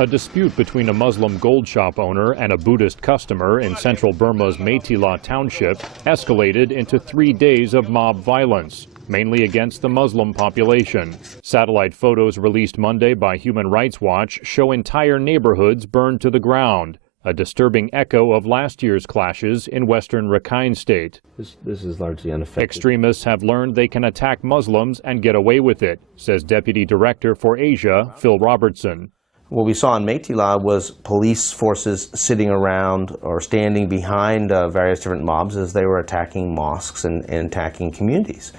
A dispute between a Muslim gold shop owner and a Buddhist customer in central Burma's Meitila township escalated into 3 days of mob violence, mainly against the Muslim population. Satellite photos released Monday by Human Rights Watch show entire neighborhoods burned to the ground, a disturbing echo of last year's clashes in western Rakhine State. This is largely unaffected. Extremists have learned they can attack Muslims and get away with it, says Deputy Director for Asia, Phil Robertson. What we saw in Meitila was police forces sitting around or standing behind various different mobs as they were attacking mosques and attacking communities.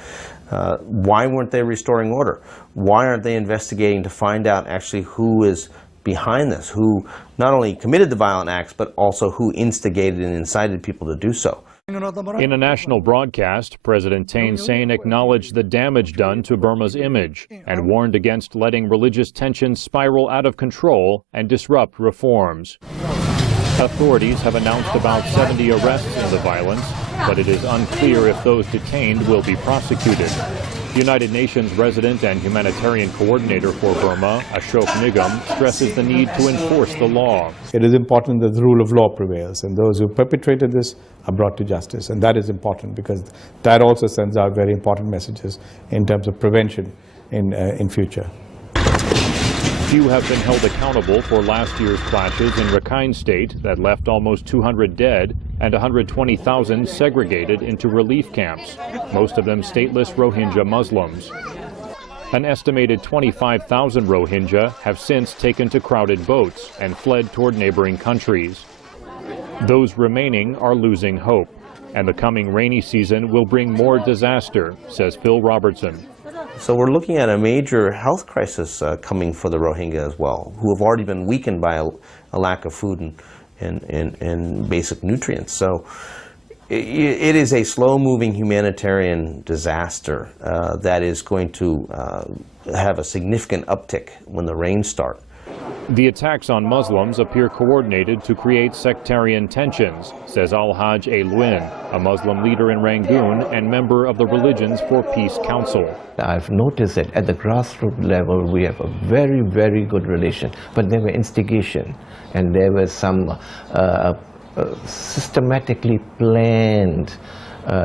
Why weren't they restoring order? Why aren't they investigating to find out actually who is behind this, who not only committed the violent acts, but also who instigated and incited people to do so? In a national broadcast, President Thein Sein acknowledged the damage done to Burma's image and warned against letting religious tensions spiral out of control and disrupt reforms. Authorities have announced about 70 arrests in the violence, but it is unclear if those detained will be prosecuted. United Nations resident and humanitarian coordinator for Burma, Ashok Nigam, stresses the need to enforce the law. It is important that the rule of law prevails, and those who perpetrated this are brought to justice. And that is important because that also sends out very important messages in terms of prevention in future. Few have been held accountable for last year's clashes in Rakhine State that left almost 200 dead and 120,000 segregated into relief camps, most of them stateless Rohingya Muslims. An estimated 25,000 Rohingya have since taken to crowded boats and fled toward neighboring countries. Those remaining are losing hope, and the coming rainy season will bring more disaster, says Phil Robertson. So we're looking at a major health crisis coming for the Rohingya as well, who have already been weakened by a lack of food and basic nutrients. So it is a slow-moving humanitarian disaster that is going to have a significant uptick when the rains start. The attacks on Muslims appear coordinated to create sectarian tensions, says Al-Haj A-Luin, a Muslim leader in Rangoon and member of the Religions for Peace Council. I've noticed that at the grassroots level we have a very, very good relation, but there were instigation and there were some systematically planned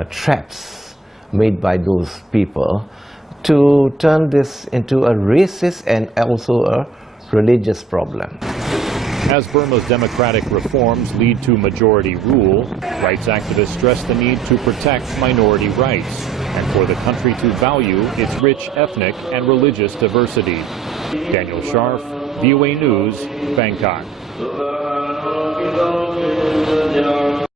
traps made by those people to turn this into a racist and also a religious problem. As Burma's democratic reforms lead to majority rule, rights activists stress the need to protect minority rights and for the country to value its rich ethnic and religious diversity. Daniel Scharf, VOA News, Bangkok.